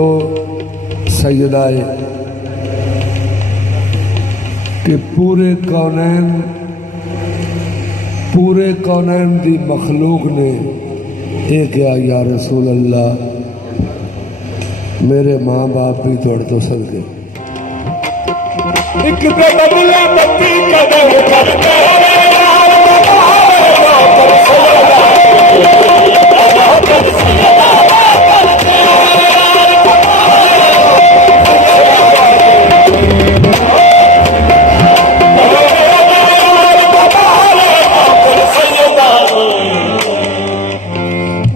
वो सैयदा है कि पूरे कौनैन दी मखलूक ने ये क्या या रसूल अल्लाह मेरे माँ बाप भी थोड़े तो सदके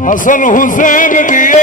हसन हुसैन दिए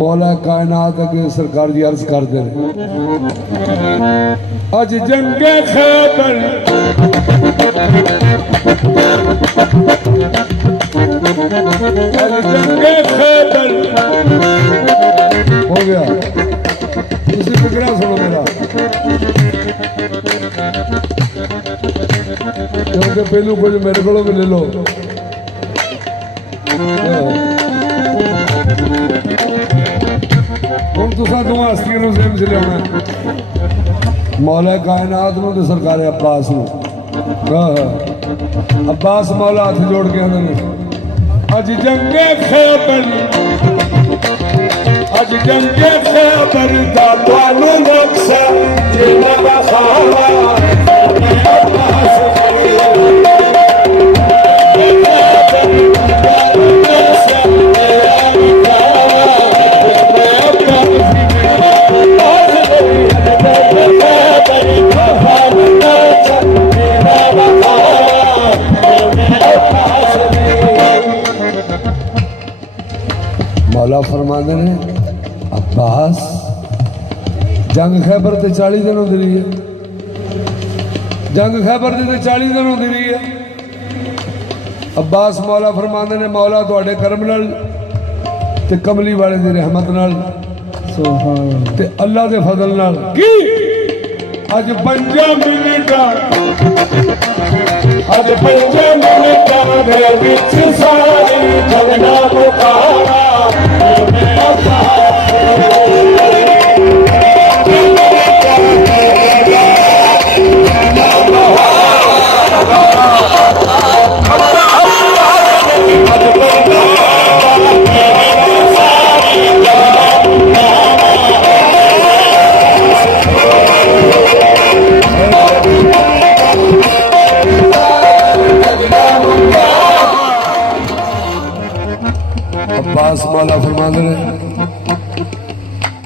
मौला कायनात अगे सरकार जी अर्ज करते हैं अज जंगे खैबर हो गया इसी फिक्रा सुनो मेरा क्योंकि पहलू कुछ मेरे को भी ले लो हम तुसा दो हस्तियों सेम से लिया मौला कायनात नूं ते सरकार अब्बास नूं अब्बास मौला हाथ जोड़ के आंदे अज जंगे खैबर दा तुहानू मकसद जिन्ना दा खावा मौला फरमाते ने अब्बास जंग खैबर ते 40 दिन होती रही है जंग खैबर ते 40 दिन होती रही है अब्बास मौला फरमाते ने मौला तुहाडे करम नाल ते कमली वाले दी रहमत नाल ते अल्लाह दे फजल नाल की अज 5 मिनट दे विच सारी जगना पुकारा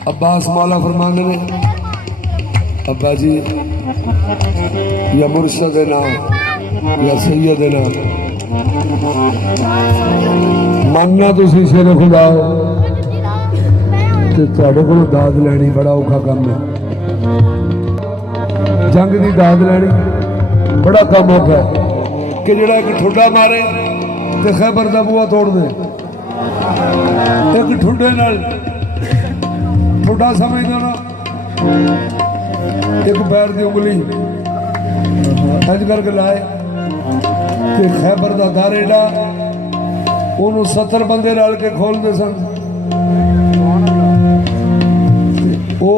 अब्बास मौला फरमाते ने अब्बा जी या मुर्शद ना या सैयद ना मानना तुसी शेर खुदा हो ते तुहाडे कोल दाद लैनी बड़ा औखा काम है जंग की दाद लैनी बड़ा काम औखा है कि जिहड़ा एक ठुड्डा मारे ते खैबर दा बूहा तोड़ दे एक ठुड्डे नाल ठुड्डा समझ दो ना एक पैर की उंगली इंज करके लाए ते खैबर का दर एडा उन्होंने 70 बंदे रल के खोलते सन वो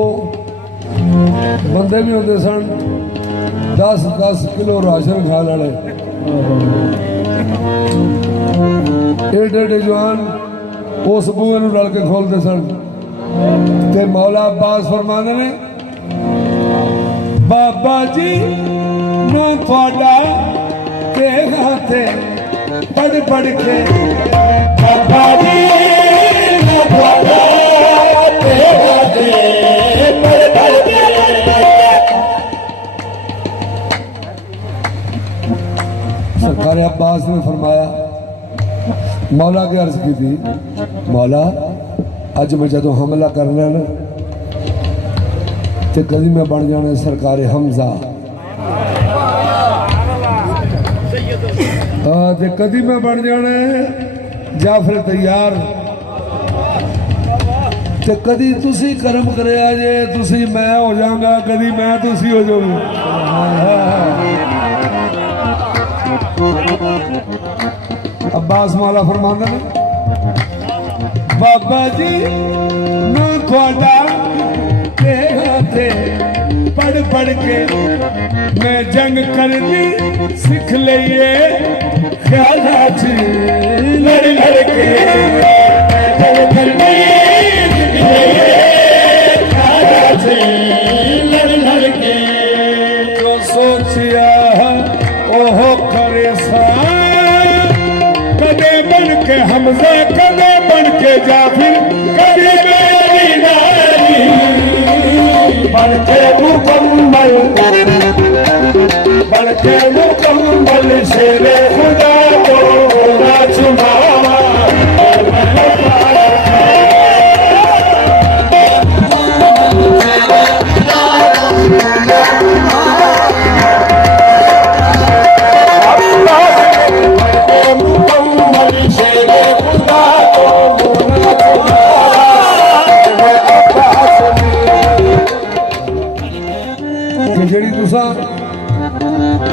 बंदे भी होंगे सन 10-10 किलो राशन खाने वाले एडे जवान उस बूहे नूं रल के खोलते सन ते मौला अब्बास फरमाने ने बाबा जी नूं तुहाडा ते पढ़ पढ़ के बाबा जी बाबा तेरा दे पर भर के सरकार अब्बास ने फरमाया मौला की अर्ज की थी मौला अज मैं जो हमला करना ना तो कभी मैं बन जाना सरकार हमजा ते कदी मैं बन जाना जाफर तैयार ते कदी तुसी कर्म करे जे तुसी मैं हो जाऊंगा कदी मैं तुसी हो जाओगे अब्बास मौला फरमांदा ने बाबा जी मैं थोड़ा पढ़ पढ़ के मैं जंग करनी सीख लिये ख्याल लड़ लड़ के जंग करनी सीख लिये ख्याल लड़ लड़ के जो सोचिया ओह करे सा कदे बन के हमजा कदे बन के जाफिर कदे मेरी नारी बनके मुकम्मल शेरे खुदा को ना चुमावा ਜਿਹੜੀ ਤੁਸੀਂ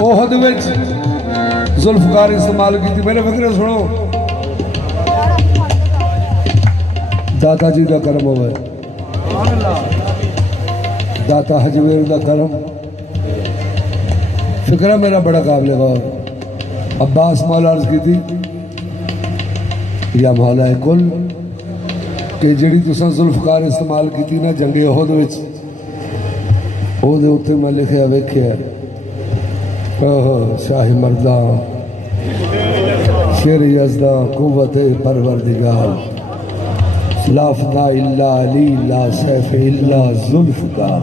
ओहद विच जुल्फकार इस्तेमाल की मेरे फकरे सुनो दाता जी का करम हो दाता हजवेर का करम फिक्र मेरा बड़ा काबिल गौर अब्बास मौला अर्ज की थी या मौला है कुल कि जी तुसा जुल्फकार इस्तेमाल की ना जंगे ओहद विच ओहदे उत्ते मैं लिखिया वेख्या शाही मर्दा शेर यज़दा कुव्वत परवरदिगार लाफदा इल्ला अली ला सैफ इल्ला जुल्फकार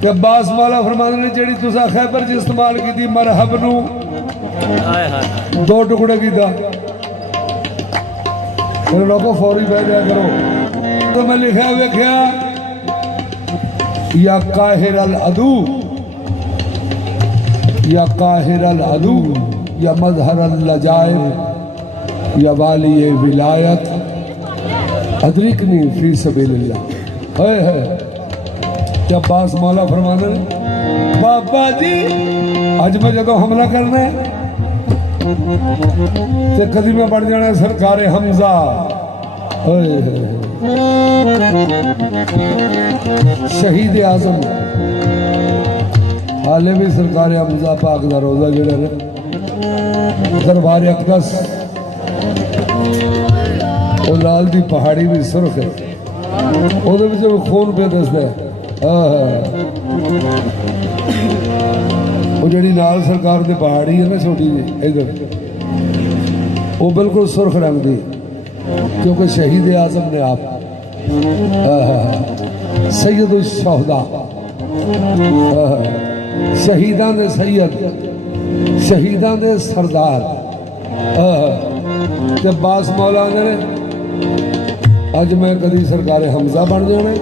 ते अब्बास मौला फरमाते ने जेड़ी तुसा खैबर च इस्तेमाल की थी मरहब नू दो टुकड़े कीता लोगों फौरी बह जाया करो तो मैं लिखा वेख्या या काहिर अल अदू या काहिर अल अदू या मजहर अल लजाइर या वाली विलायत अदरिकनी फी सबीलिल्लाह है क्या अब्बास मौला फरमाते बाबा जी अज मैं जो हमला करना है तो कदी मैं बन जाना सरकार हमजा शहीद आजम हाले भी सरकार हमजा पाक का रोजा जोड़ा ने दरबार अकदस लाल दी पहाड़ी भी सुरख है ਉਹਦੇ ਵਿੱਚ खून पे दसदा ਉਹ ਜਿਹੜੀ ਨਾਲ ਸਰਕਾਰ ਦੀ ਪਹਾੜੀ ਹੈ ਨਾ ਛੋਟੀ ਜਿਹੀ ਇਧਰ ਉਹ ਬਿਲਕੁਲ ਸੁਰਖ ਰੰਗ ਦੀ क्योंकि शहीद आजम ने आप सैयद शहदा शहीदा दे सैयद शहीदा दे सरदार ते अब्बास मौला ने अज मैं कदी सरकार हमजा बन जाना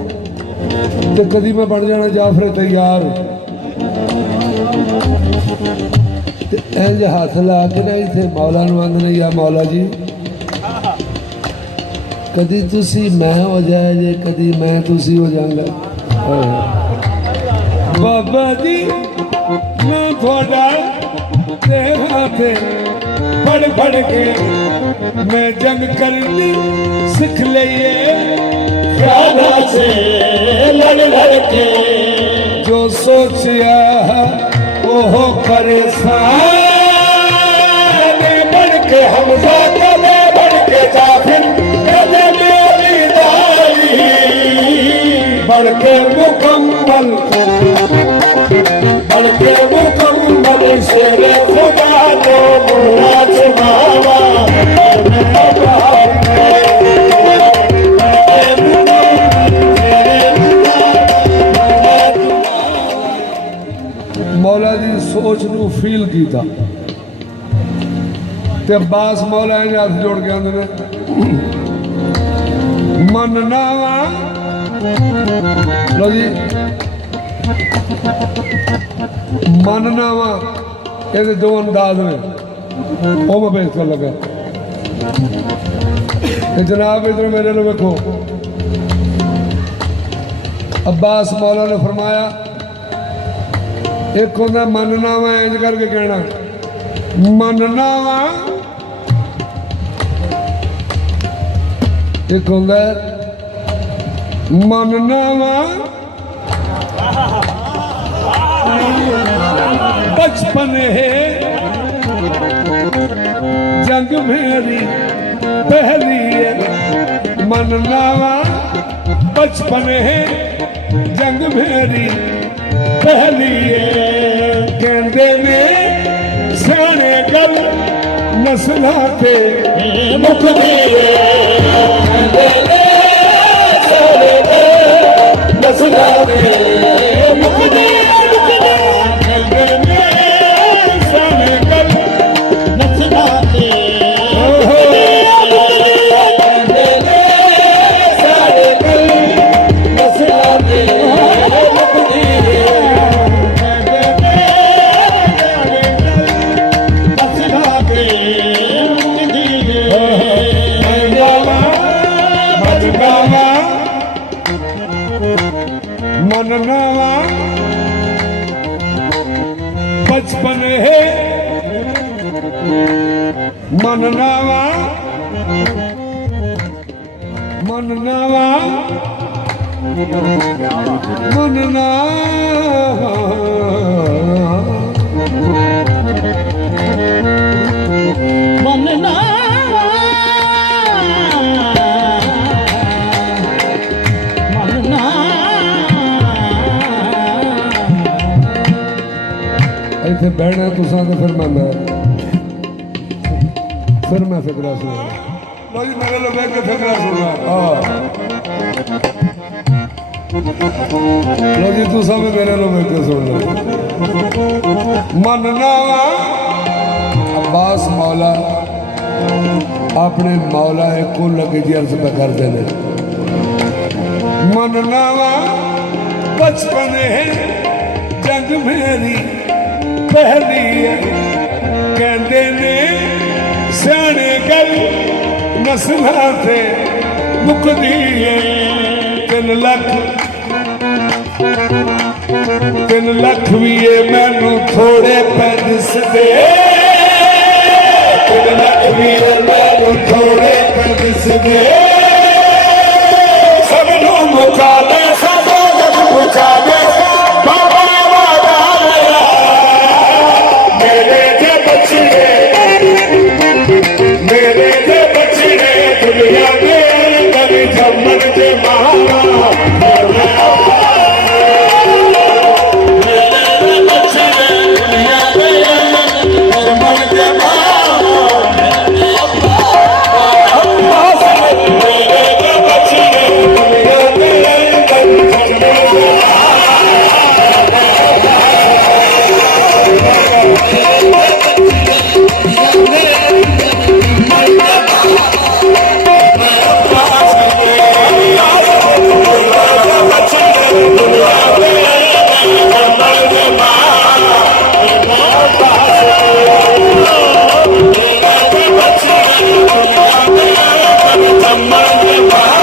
ते कदी मैं बन जाना जाफर तैयार इंज हाथ ला के ना इतने मौला नू आंदे या मौला जी कदी तुसी मैं हो जाए जे कदी मैं तुसी हो जाऊंगा बाबा जी मैं थोड़ा थे पढ़ पढ़ के मैं जंग करनी सीख लिये से लड़ लड़ के जो सोचिया वो करे साने बढ़ के हमजा कदे बढ़ के जाफिर बढ़के मुकम्मल शेरे खुदा को मौला की सोच नू फील किया ते अब्बास मौला ने हाथ जोड़ के आंदे ने मनना वा लो जी मनना वा ये दो अंदाज में वो मैं पेश कर लगा जनाब इधर मेरे लो देखो अब्बास मौला ने फरमाया एक होंदा मनना वा इंज करके कहना मनना वा एक होंदा मनना वा बचपन है जंग मेरी पहली है मनना वा बचपन है जंग मेरी पहली है कहते ने सियाने गल नस्लां ते मुकदी कहते ने सियाने गल नस्लां ते मुकदी कहते ने सियाने गल नस्लां ते मननावा बचपन है मननावा मननावा मनना मनना इतने बहना तुसा तो फिर मैं फिक्रा सुना लो जी मेरे लोग बैठ के फिक्रा सुना लो जी तुसा भी मेरे लोग बैठ के सुन लो मनना अब्बास मौला अपने मौला को लगे जी अर्ज पे करते हैं मनना बचपन है जंग मेरी पहली है कहते ने सियाने गल नस्लां ते मुकदी है 3 लाख भी है मैनू थोड़े पै दिसदे 3 लाख भी है मैनू थोड़े पै दिसदे सब नू मुका दे सब मुका दे मेरे जे बचड़े दुनिया के कभी जमन के महाना मेरे बचड़े दुनिया के जमन के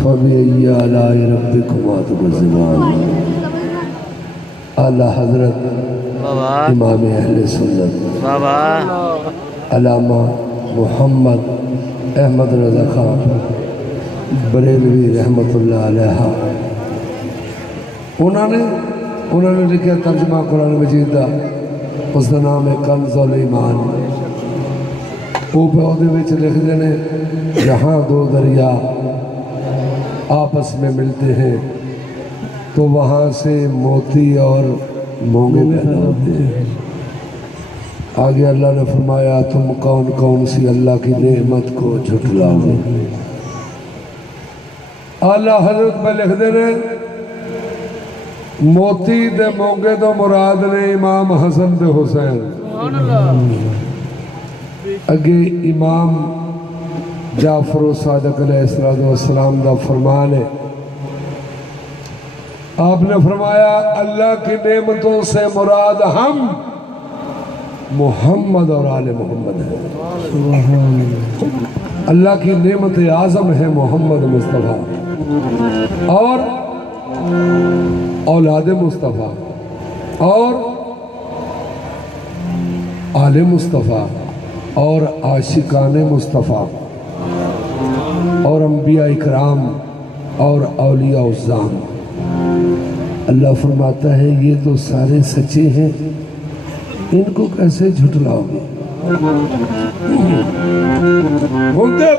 फबी आलाए रब्बिकुमा तुकज़्ज़िबान। आला हज़रत इमाम अहले सुन्नत अल्लामा मोहम्मद अहमद रज़ा खान बरेलवी रहमतुल्लाह अलैहा उन्होंने लिखा तर्जमा कुरान मजीद का, उसका नाम है कंज़ुल ईमान। वो लिखते हैं जहाँ दो दरिया आपस में मिलते हैं तो वहाँ से मोती और मोंगे पैदा होते हैं। आगे अल्लाह ने फरमाया तुम कौन कौन सी अल्लाह की नेमत को झुठलाओगे। आला हजरत में लिखते हैं मोती दे मोंगे तो मुराद ने इमाम हसन ते हुसैन। अगे इमाम जाफर सादिक अलैहिस्सलाम दा फरमान है, आपने फरमाया अल्लाह की नेमतों से मुराद हम मोहम्मद और आले मोहम्मद है। अल्लाह की नेमत आज़म है मोहम्मद मुस्तफ़ा और औलाद मुस्तफ़ा और आले मुस्तफ़ा और आशिकान मुस्तफ़ा और अम्बिया इकराम और औलिया उज़्ज़ाम। अल्लाह फरमाता है ये तो सारे सच्चे हैं, इनको कैसे झुठलाओगे। उनके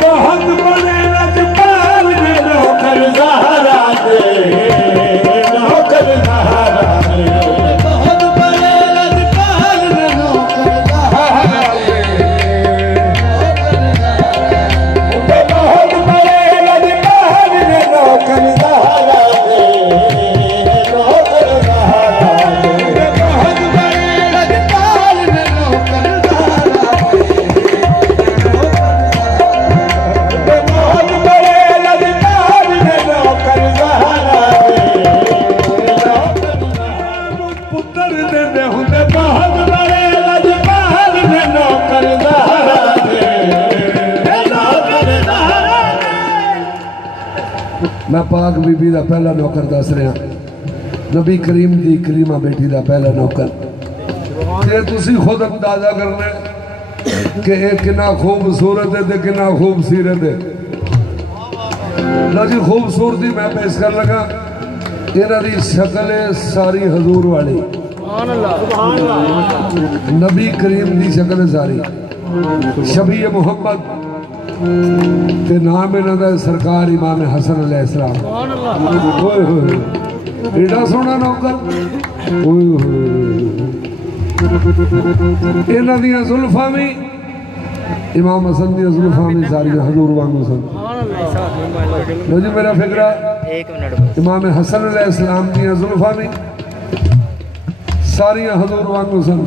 बाद बने लजपाल ने नौकर ज़हरा दे, नौकर ज़हरा दे। बहुत बड़े लजपाल ने नौकर ज़हरा दे, बहुत बड़े लजपाल ने नौकर ज़हरा दे, नौकर ज़हरा दे। बहुत बड़े लजपाल ने नौकर ज़हरा दे, बहुत बड़े लजपाल ने नौकर ज़हरा दे। पुत्र देंदे हुंदे बहुत बड़े लजपाल ने नौकर ज़हरा दे, नौकर ज़हरा दे। मैं पाक बीबी का पहला नौकर दस रहा, नबी करीम की करीमा बेटी का पहला नौकर। ये तुसी खुद अंदाजा करना कि ये कितना खूबसूरत है ते कितना खूबसूरत है। लो जी खूबसूरती मैं पेश कर लगा, इन्हां दी शक्ल है सारी हजूर वाली, नबी करीम की शक्ल है सारी, शबी मोहम्मद ते नाम इन्हां दा सरकार इमाम हसन अलैहिस्सलाम। ओए होए एडा सोहना नौकर, ओए होए इन्हां दियां जुल्फां भी इमाम हसन दी जुल्फां भी सारी हजूर वांगू सन। लो जी मेरा फिक्रा इमाम हसन अलैहिस्सलाम दी जुल्फां भी सारी हजूर वांगू सन।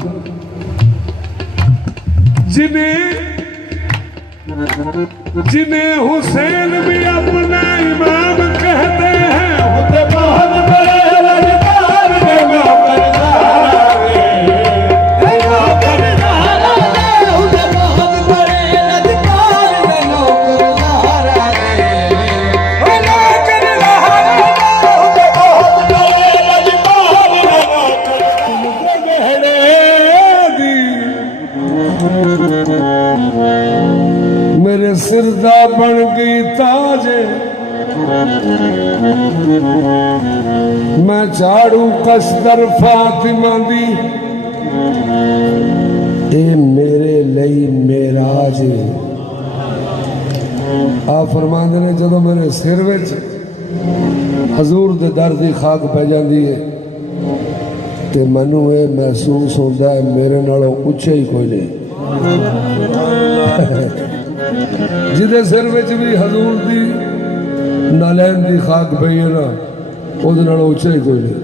जिन्हें हुसैन भी अपना इमाम कहते हैं, होते बहुत बड़े लजपाल ने नौकर ज़हरा दे, नौकर ज़हरा दे। होते बहुत बड़े लजपाल ने नौकर ज़हरा दे, नौकर ज़हरा दे। होते बहुत बड़े लजपाल ने नौकर ज़हरा दे। मेरे सिरदा बन गई ताजे, मैं झाड़ू कसदर फातिमा दी, ए मेरे लिए मेराज। आप फरमाते ने जदों मेरे सिर विच हजूर दे दर दी खाक पै जाती है तो मैनू ये महसूस होता है मेरे नालों उच्चे ही कोई नहीं। जिदे सिर विच भी हजूर दी नालैन दी खाक पई है ना, उहदे नालों उच्चा ही कोई नहीं।